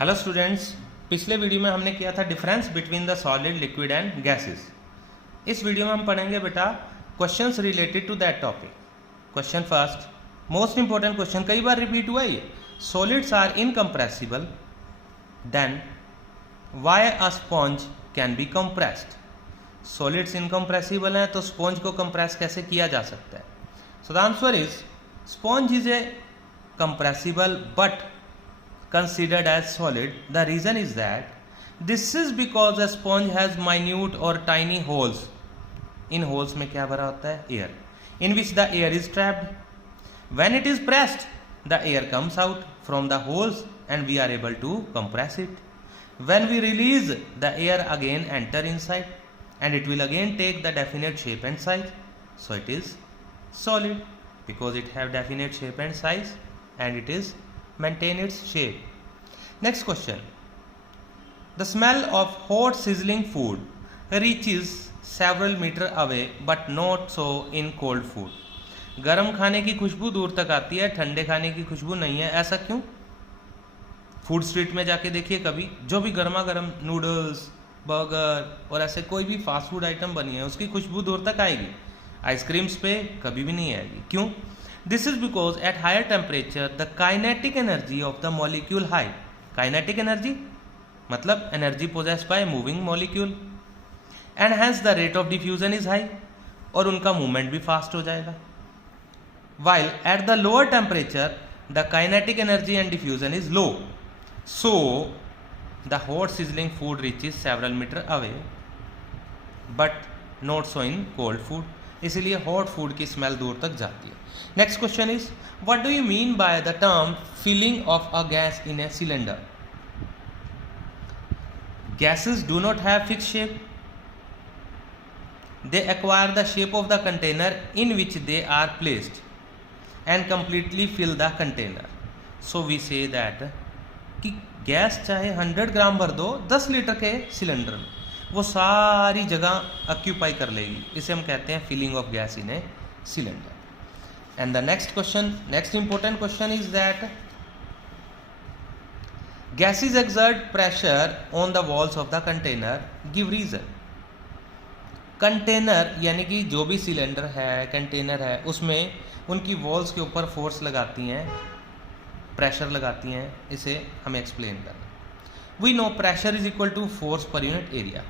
Hello students, पिछले video में हमने किया था difference between the solid, liquid and gases. इस वीडियो में हम पढ़ेंगे बेटा questions related to that topic. Question first, most important question, कई बार रिपीट हुआ ये। Solids are incompressible, then why a sponge can be compressed. Solids incompressible हैं तो स्पॉन्ज को कंप्रेस कैसे किया जा सकता है? So the answer is sponge is a compressible but considered as solid. The reason is that this is because a sponge has minute or tiny holes. In holes में क्या भरा होता है? Air. In which the air is trapped. When it is pressed, the air comes out from the holes and we are able to compress it. When we release, the air again enter inside and it will again take the definite shape and size. So it is solid because it have definite shape and size and it is maintain its shape. Next question, the smell of hot sizzling food reaches several meter away but not so in cold food. गर्म खाने की खुशबू दूर तक आती है, ठंडे खाने की खुशबू नहीं है। ऐसा क्यों? फूड स्ट्रीट में जाके देखिए कभी, जो भी गर्मा गर्म नूडल्स, बर्गर और ऐसे कोई भी फास्ट फूड आइटम बनी है उसकी खुशबू दूर तक आएगी, आइसक्रीम्स पे कभी भी नहीं आएगी। क्यों? This is because at higher temperature the kinetic energy of the molecule high. Kinetic energy मतलब energy possessed by moving molecule and hence the rate of diffusion is high और उनका movement भी fast हो जाएगा। While at the lower temperature the kinetic energy and diffusion is low, so the hot sizzling food reaches several meter away but not so in cold food. इसलिए hot food की smell दूर तक जाती है। Next question is, what do you mean by the term filling of a gas in a cylinder? Gases do not have fix shape, they acquire the shape of the container in which they are placed and completely fill the container. So we say that कि gas चाहे 100 ग्राम भर दो 10 litre के cylinder में, वो सारी जगह occupy कर लेगी। इसे हम कहते हैं filling of gas in a cylinder. And the next question, next important question is that gases exert pressure on the walls of the container, give reason. Container यानी कि जो भी सिलेंडर है, कंटेनर है, उसमें उनकी वॉल्स के ऊपर फोर्स लगाती हैं, प्रेशर लगाती हैं। इसे हमें एक्सप्लेन करना। We know pressure is equal to force per unit area.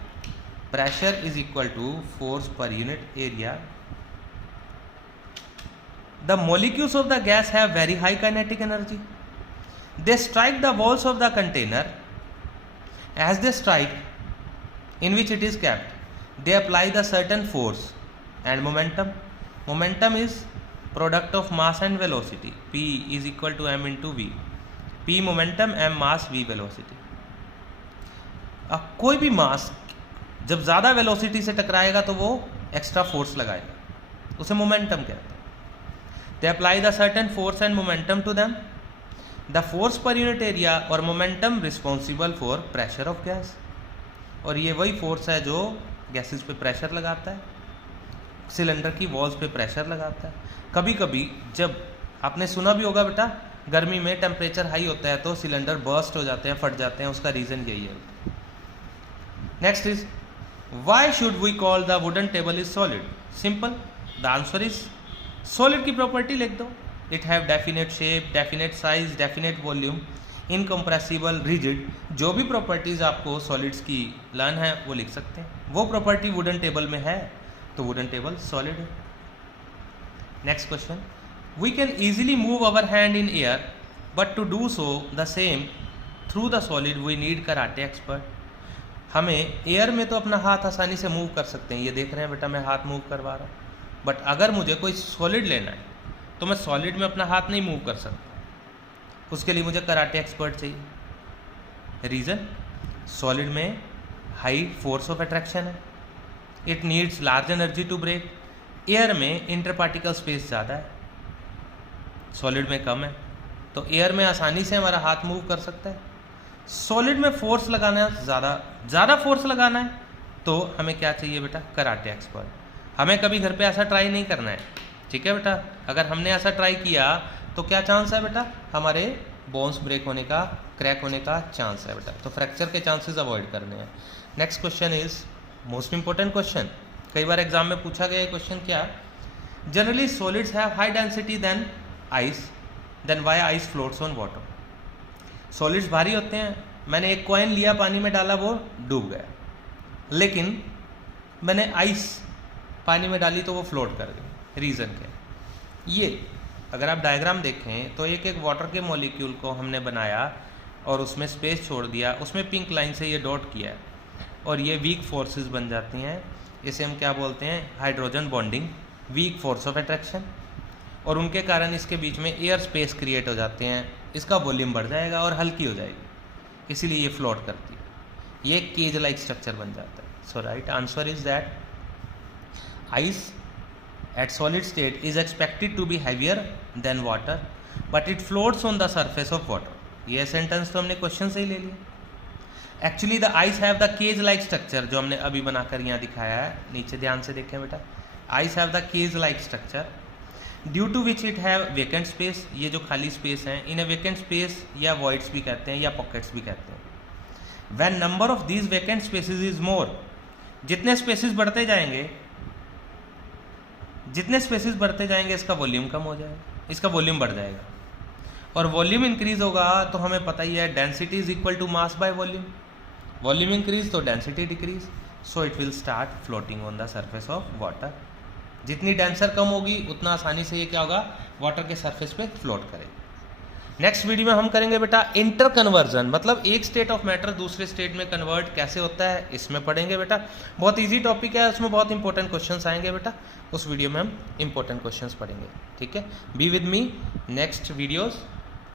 Pressure is equal to force per unit area. The molecules of the gas have very high kinetic energy. They strike the walls of the container. As they strike, in which it is kept, they apply the certain force and momentum. Momentum is product of mass and velocity. P is equal to m into v. P momentum, m mass, v velocity. अब कोई भी मास जब ज़्यादा velocity से टकराएगा तो वो extra force लगाएगा, उसे मोमेंटम कहते हैं। They apply the certain force and momentum to them. The force per unit area और momentum responsible for pressure of gas, और ये वही फोर्स है जो गैसेस पे प्रेशर लगाता है, सिलेंडर की वॉल्स पे प्रेशर लगाता है। कभी कभी जब आपने सुना भी होगा बेटा, गर्मी में टेम्परेचर हाई होता है तो सिलेंडर बर्स्ट हो जाते हैं, फट जाते हैं, उसका रीज़न यही है। Next is, why should we call the wooden table is solid? Simple. The answer is, solid की property लिख दो। It have definite shape, definite size, definite volume, incompressible, rigid। जो भी properties आपको solids की learn है वो लिख सकते हैं। वो property wooden table में है तो wooden table solid है। Next question, we can easily move our hand in air, but to do so the same through the solid we need karate expert। हमें एयर में तो अपना हाथ आसानी से मूव कर सकते हैं, ये देख रहे हैं बेटा मैं हाथ मूव करवा रहा हूँ, बट अगर मुझे कोई सॉलिड लेना है तो मैं सॉलिड में अपना हाथ नहीं मूव कर सकता, उसके लिए मुझे कराटे एक्सपर्ट चाहिए। रीज़न, सॉलिड में हाई फोर्स ऑफ अट्रैक्शन है, it needs large energy to break. Air में इंटर पार्टिकल स्पेस ज़्यादा है, सॉलिड में कम है, तो एयर में आसानी से हमारा हाथ मूव कर सकता है। सॉलिड में फोर्स लगाना है, ज़्यादा फोर्स लगाना है तो हमें क्या चाहिए बेटा? Karate expert. हमें कभी घर पे ऐसा ट्राई नहीं करना है, ठीक है बेटा? अगर हमने ऐसा ट्राई किया तो क्या चांस है बेटा? हमारे बोन्स ब्रेक होने का, क्रैक होने का चांस है बेटा, तो फ्रैक्चर के चांसेस अवॉइड करने हैं। Next question is most important question, कई बार एग्जाम में पूछा गया क्वेश्चन, क्या generally solids have high density then ice, then why ice floats on water. Solids भारी होते हैं, मैंने एक कॉइन लिया, पानी में डाला, वो डूब गया, लेकिन मैंने आइस पानी में डाली तो वो फ्लोट कर गई। रीज़न क्या? ये अगर आप डायग्राम देखें तो एक एक वाटर के मॉलिक्यूल को हमने बनाया और उसमें स्पेस छोड़ दिया, उसमें पिंक लाइन से ये डॉट किया है और ये वीक फोर्सेस बन जाती हैं। इसे हम क्या बोलते हैं? Hydrogen bonding, weak force of attraction, और उनके कारण इसके बीच में एयर स्पेस क्रिएट हो जाते हैं, इसका वॉल्यूम बढ़ जाएगा और हल्की हो जाएगी, इसीलिए ये फ्लोट करती है, ये केज लाइक स्ट्रक्चर बन जाता है। So right answer is that ice at solid state is expected to be heavier than water but it floats on the surface of water। ये सेंटेंस तो हमने क्वेश्चन से ही ले लिया। Actually the ice have the cage like structure, जो हमने अभी बनाकर यहाँ दिखाया है, नीचे ध्यान से देखें बेटा, ice have the cage like structure due to which it have vacant space, ये जो खाली स्पेस है इन्हें वेकेंट स्पेस या वॉइड्स भी कहते हैं या पॉकेट्स भी कहते हैं। When number of these vacant species is more, जितने स्पेसिस बढ़ते जाएंगे, जितने स्पेसिस बढ़ते जाएंगे इसका वॉल्यूम कम हो जाएगा, इसका वॉल्यूम बढ़ जाएगा, और वॉल्यूम इंक्रीज होगा तो हमें पता ही है density is equal to mass by volume, volume increase तो density decrease, so it will start floating on the surface of water. जितनी डेंसर कम होगी उतना आसानी से ये क्या होगा? वाटर के सरफेस पे फ्लोट करेगा। नेक्स्ट वीडियो में हम करेंगे बेटा इंटर कन्वर्जन, मतलब एक स्टेट ऑफ मैटर दूसरे स्टेट में कन्वर्ट कैसे होता है, इसमें पढ़ेंगे बेटा। बहुत इजी टॉपिक है, उसमें बहुत इंपॉर्टेंट क्वेश्चंस आएंगे बेटा, उस वीडियो में हम इंपॉर्टेंट क्वेश्चंस पढ़ेंगे। ठीक है, be with me next videos.